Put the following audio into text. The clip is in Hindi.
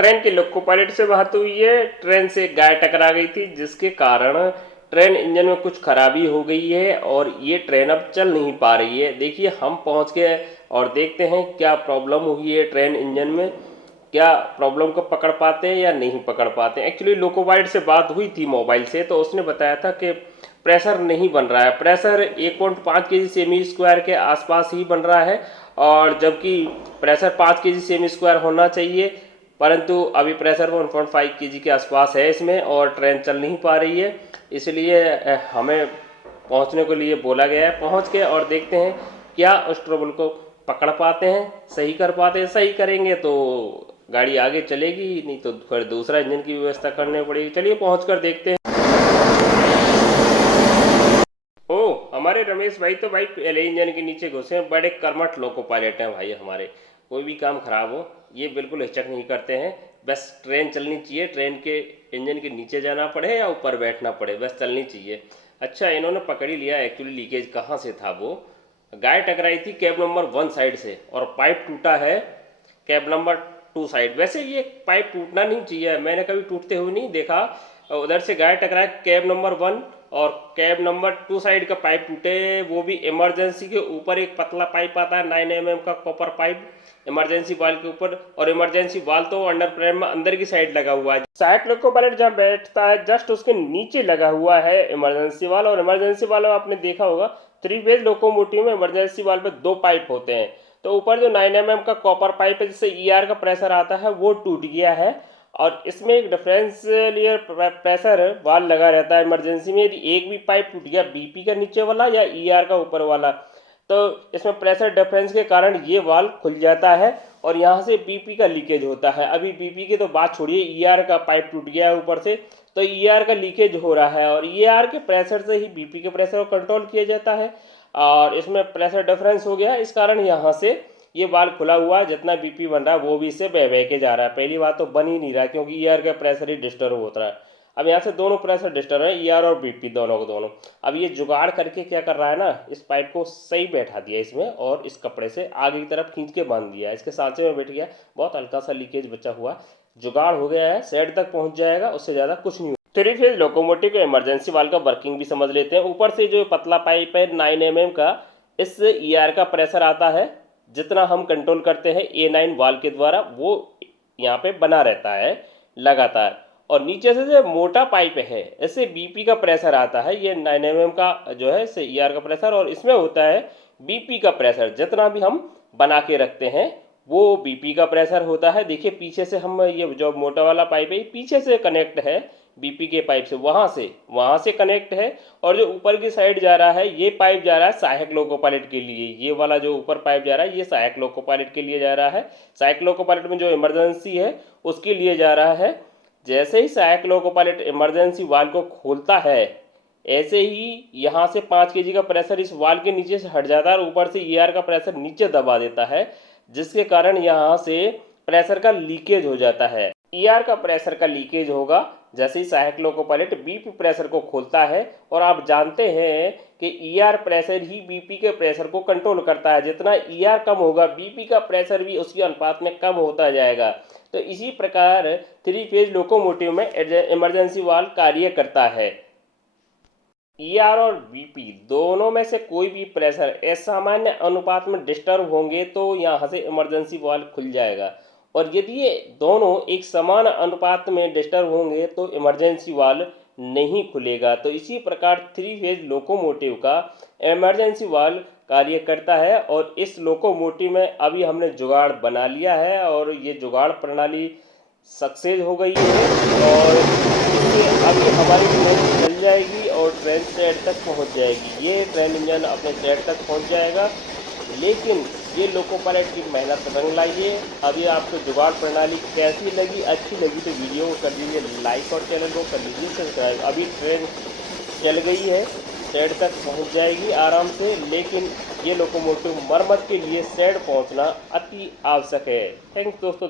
ट्रेन के लोको पायलट से बात हुई है। ट्रेन से गाय टकरा गई थी, जिसके कारण ट्रेन इंजन में कुछ खराबी हो गई है और ये ट्रेन अब चल नहीं पा रही है। देखिए, हम पहुंच गए और देखते हैं क्या प्रॉब्लम हुई है ट्रेन इंजन में। क्या प्रॉब्लम को पकड़ पाते हैं या नहीं पकड़ पाते हैं। एक्चुअली लोको पायलट से बात हुई थी मोबाइल से, तो उसने बताया था कि प्रेशर नहीं बन रहा है। प्रेशर 1.5 केजी सेमी स्क्वायर के आसपास ही बन रहा है, और जबकि प्रेशर 5 केजी सेमी स्क्वायर होना चाहिए, परंतु अभी प्रेशर 1.5 केजी के आसपास है इसमें और ट्रेन चल नहीं पा रही है। इसलिए हमें पहुंचने के लिए बोला गया है। पहुंच के और देखते हैं क्या उस ट्रबल को पकड़ पाते हैं, सही कर पाते हैं। सही करेंगे तो गाड़ी आगे चलेगी, नहीं तो फिर दूसरा इंजन की व्यवस्था करनी पड़ेगी। चलिए पहुँच कर देखते हैं। ओ, हमारे रमेश भाई तो भाई पहले इंजन के नीचे घुसे हैं। बड़े कर्मठ लोको पायलट हैं भाई हमारे। कोई भी काम खराब हो ये बिल्कुल हिचक नहीं करते हैं। बस ट्रेन चलनी चाहिए, ट्रेन के इंजन के नीचे जाना पड़े या ऊपर बैठना पड़े, बस चलनी चाहिए। अच्छा, इन्होंने पकड़ ही लिया। एक्चुअली लीकेज कहाँ से था, वो गाय टकराई थी कैब नंबर 1 साइड से और पाइप टूटा है कैब नंबर 2 साइड। वैसे ये पाइप टूटना नहीं चाहिए, मैंने कभी टूटते हुए नहीं देखा। उधर से गाय टकराए कैब नंबर 1 और कैब नंबर 2 साइड का पाइप टूटे, वो भी इमरजेंसी के ऊपर। एक पतला पाइप आता है 9 mm का कॉपर पाइप इमरजेंसी वाल के ऊपर, और इमरजेंसी वाल तो अंडर फ्रेम में अंदर की साइड लगा हुआ है। साइड लोको पायलट जहाँ बैठता है जस्ट उसके नीचे लगा हुआ है इमरजेंसी वाल। और इमरजेंसी वाल में आपने देखा होगा 3 फेज लोकोमोटिव में इमरजेंसी वाल पे 2 पाइप होते हैं। तो ऊपर जो 9 mm का कॉपर पाइप है जिससे ईआर का प्रेशर आता है वो टूट गया है, और इसमें एक डिफरेंशियल प्रेशर वाल लगा रहता है इमरजेंसी में। यदि एक भी पाइप टूट गया, बीपी का नीचे वाला या ईआर का ऊपर वाला, तो इसमें प्रेशर डिफरेंस के कारण ये वाल खुल जाता है और यहाँ से बीपी का लीकेज होता है। अभी बीपी की तो बात छोड़िए, ईआर का पाइप टूट गया है ऊपर से, तो ईआर का लीकेज हो रहा है और ईआर के प्रेशर से ही बीपी के प्रेशर को कंट्रोल किया जाता है। और इसमें प्रेशर डिफरेंस हो गया, इस कारण यहाँ से ये वाल्व खुला हुआ है। जितना बीपी बन रहा है वो भी इससे बह बह के जा रहा है। पहली बात तो बन ही नहीं रहा है क्योंकि ईआर का प्रेशर ही डिस्टर्ब होता है। अब यहाँ से दोनों प्रेशर डिस्टर्ब है, ईआर और बीपी दोनों को दोनों। अब ये जुगाड़ करके क्या कर रहा है ना, इस पाइप को सही बैठा दिया इसमें और इस कपड़े से आगे की तरफ खींच के बांध दिया, इसके सांचे में बैठ गया। बहुत हल्का सा लीकेज बचा हुआ, जुगाड़ हो गया है, सेट तक पहुंच जाएगा, उससे ज़्यादा कुछ नहीं। 3 फेज लोकोमोटिव के इमरजेंसी वाल का वर्किंग भी समझ लेते हैं। ऊपर से जो पतला पाइप है 9 mm का, इस ईआर का प्रेशर आता है, जितना हम कंट्रोल करते हैं A9 वाल के द्वारा, वो यहाँ पे बना रहता है लगातार। और नीचे से जो मोटा पाइप है इससे बीपी का प्रेशर आता है। ये 9 mm का जो है इससे ईआर का प्रेशर, और इसमें होता है बीपी का प्रेशर। जितना भी हम बना के रखते हैं वो बीपी का प्रेशर होता है। देखिए पीछे से हम, ये जो मोटा वाला पाइप है पीछे से कनेक्ट है बीपी के पाइप से, वहाँ से कनेक्ट है। और जो ऊपर की साइड जा रहा है ये पाइप जा रहा है सहायक लोको पायलट के लिए। ये वाला जो ऊपर पाइप जा रहा है ये सहायक लोको पायलट के लिए जा रहा है। सहायक लोको पायलट में जो इमरजेंसी है उसके लिए जा रहा है। जैसे ही सहायक लोको पायलट इमरजेंसी वाल को खोलता है, ऐसे ही यहाँ से 5 केजी का प्रेशर इस वाल के नीचे से हट जाता है और ऊपर से ईआर का प्रेशर नीचे दबा देता है, जिसके कारण यहाँ से प्रेशर का लीकेज हो जाता है। ईआर का प्रेशर का लीकेज होगा जैसे ही सहायक लोको पायलट बीपी प्रेशर को खोलता है। और आप जानते हैं कि ईआर प्रेशर ही बीपी के प्रेशर को कंट्रोल करता है। जितना ईआर कम होगा बीपी का प्रेशर भी उसी अनुपात में कम होता जाएगा। तो इसी प्रकार 3 फेज लोकोमोटिव में इमरजेंसी वाल्व कार्य करता है। ईआर और बीपी दोनों में से कोई भी प्रेशर असामान्य अनुपात में डिस्टर्ब होंगे तो यहाँ से इमरजेंसी वाल्व खुल जाएगा, और यदि ये दोनों एक समान अनुपात में डिस्टर्ब होंगे तो इमरजेंसी वाल्व नहीं खुलेगा। तो इसी प्रकार 3 फेज लोकोमोटिव का इमरजेंसी वाल्व कार्य करता है। और इस लोकोमोटिव में अभी हमने जुगाड़ बना लिया है और ये जुगाड़ प्रणाली सक्सेस हो गई है, और इससे अभी हमारी ट्रेन चल जाएगी और ट्रेन सेट तक पहुंच जाएगी। ये ट्रेन इंजन अपने सेट तक पहुंच जाएगा। लेकिन ये लोको पायलट की मेहनत रंग लाइए। अभी आपको जुगाड़ प्रणाली कैसी लगी, अच्छी लगी तो वीडियो को कर दीजिए लाइक और चैनल को कर लीजिए सब्सक्राइब। अभी ट्रेन चल गई है, सेट तक पहुंच जाएगी आराम से, लेकिन ये लोकोमोटिव मरम्मत के लिए सेट पहुंचना अति आवश्यक है। थैंक्स दोस्तों।